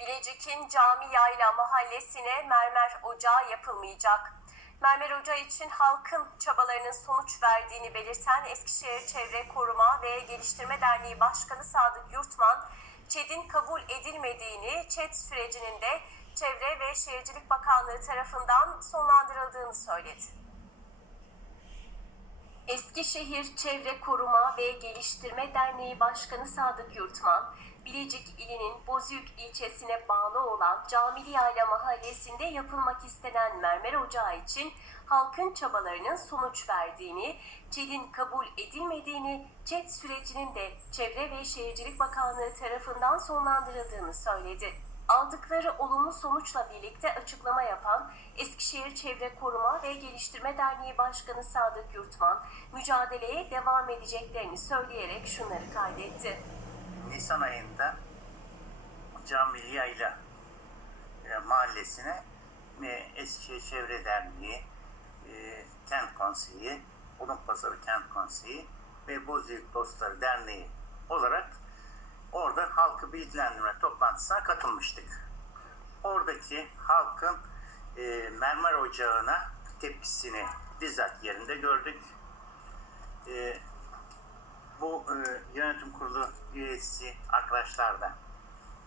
Bilecik'in Cami Yayla mahallesine mermer ocağı yapılmayacak. Mermer ocağı için halkın çabalarının sonuç verdiğini belirten Eskişehir Çevre Koruma ve Geliştirme Derneği Başkanı Sadık Yurtman, ÇED'in kabul edilmediğini, ÇED sürecinin de Çevre ve Şehircilik Bakanlığı tarafından sonlandırıldığını söyledi. Eskişehir Çevre Koruma ve Geliştirme Derneği Başkanı Sadık Yurtman, Bilecik ilinin Bozüyük ilçesine bağlı olan Camili Yayla mahallesinde yapılmak istenen mermer ocağı için halkın çabalarının sonuç verdiğini, ÇED'in kabul edilmediğini, ÇED sürecinin de Çevre ve Şehircilik Bakanlığı tarafından sonlandırıldığını söyledi. Aldıkları olumlu sonuçla birlikte açıklama yapan Eskişehir Çevre Koruma ve Geliştirme Derneği Başkanı Sadık Yurtman, mücadeleye devam edeceklerini söyleyerek şunları kaydetti. Nisan ayında Camili Yayla e, mahallesine e, Eskişehir Çevre Derneği, e, Kent Konseyi, Odunpazarı Kent Konseyi ve Bozüyük Dostları Derneği olarak orada halkı bilgilendirme toplantısına katılmıştık. Oradaki halkın e, mermer ocağına tepkisini bizzat yerinde gördük. E, bu e, yönetim kurulu üyesi arkadaşlar da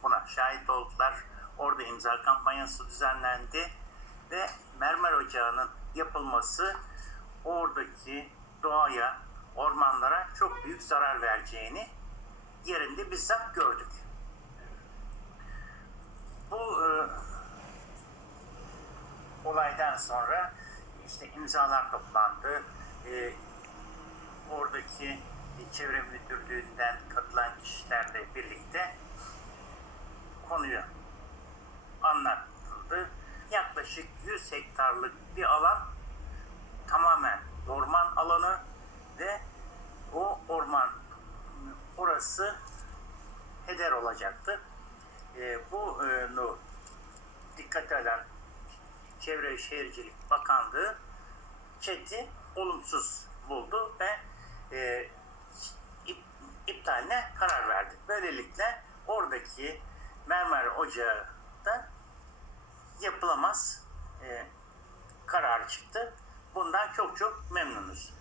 buna şahit oldular. Orada imza kampanyası düzenlendi ve mermer ocağının yapılması oradaki doğaya, ormanlara çok büyük zarar vereceğini yerinde bizzat gördük. Bu e, olaydan sonra işte imzalar toplandı. E, oradaki çevre müdürlüğünden katılan kişilerle birlikte konuyu anlatıldı. Yaklaşık 100 hektarlık bir alan tamamen orman alanı ve o orman orası heder olacaktı. E, bunu dikkate alan Çevre ve Şehircilik Bakanlığı ÇED'i olumsuz buldu ve e, ip- iptaline karar verdi. Böylelikle oradaki mermer ocağı da yapılamaz e, kararı çıktı. Bundan çok çok memnunuz.